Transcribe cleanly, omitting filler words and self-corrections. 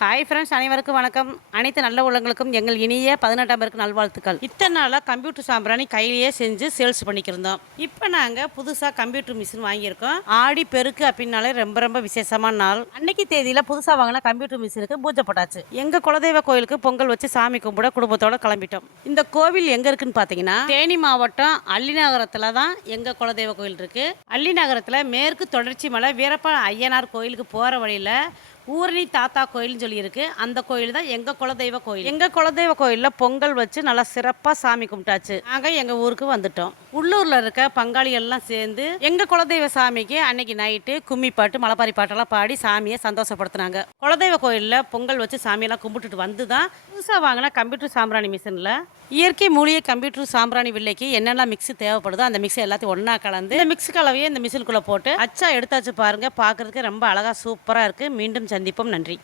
Hi friends, அனைவருக்கும் வணக்கம். அனைத்து நல்ல உள்ளங்களுக்கும் எங்கள் இனிய 18ஆம் பேருக்கு நல்வாழ்த்துக்கள். இத்தனை நாளாக கம்ப்யூட்டர் சாம்பிராணி கையிலேயே செஞ்சு சேல்ஸ் பண்ணிக்கிருந்தோம். இப்போ நாங்கள் புதுசாக கம்ப்யூட்டர் மிஷின் வாங்கியிருக்கோம். ஆடி பெருக்கு அப்படின்னாலே ரொம்ப ரொம்ப விசேஷமான நாள். அன்னைக்கு தேதியில் புதுசாக வாங்கின கம்ப்யூட்டர் மிஷினுக்கு பூஜை போட்டாச்சு. எங்கள் குலதெய்வ கோயிலுக்கு பொங்கல் வச்சு சாமி கும்பிட குடும்பத்தோட கிளம்பிட்டோம். இந்த கோவில் எங்கே இருக்குன்னு பார்த்தீங்கன்னா, தேனி மாவட்டம் அள்ளிநகரத்தில் தான் எங்கள் குலதெய்வ கோயில் இருக்குது. அள்ளிநகரத்தில் மேற்கு தொடர்ச்சி மலை வீரப்ப ஐயனார் கோயிலுக்கு போகிற வழியில் ஊரணி தாத்தா கோயில்னு சொல்லியிருக்கு. அந்த கோயில் தான் எங்கள் குலதெய்வ கோயில். எங்கள் குலதெய்வ கோயிலில் பொங்கல் வச்சு நல்லா சிறப்பாக சாமி கும்பிட்டாச்சு. நாங்கள் எங்கள் ஊருக்கு வந்துட்டோம். உள்ளூரில் இருக்க பங்காளிகள்லாம் சேர்ந்து எங்கள் குலதெய்வ சாமிக்கு அன்னைக்கு நைட்டு கும்மி பாட்டு மலைப்பாரி பாட்டெல்லாம் பாடி சாமியை சந்தோஷப்படுத்தினாங்க. குலதெய்வ கோயிலில் பொங்கல் வச்சு சாமியெல்லாம் கும்பிட்டுட்டு வந்து தான் புதுசாக வாங்கின கம்ப்யூட்டர் சாம்பிராணி மிஷினில் இயற்கை மூலிகை கம்ப்யூட்டர் சாம்பிராணி வில்லைக்கு என்னெல்லாம் மிக்ஸ் தேவைப்படுதோ அந்த மிக்ஸ் எல்லாத்தையும் ஒன்றா கலந்து இந்த மிக்ஸ் கலவையை இந்த மிஷினுக்குள்ளே போட்டு அச்சா எடுத்தாச்சு பாருங்கள். பார்க்குறதுக்கு ரொம்ப அழகாக சூப்பராக இருக்குது. மீண்டும் சந்திப்போம். நன்றி.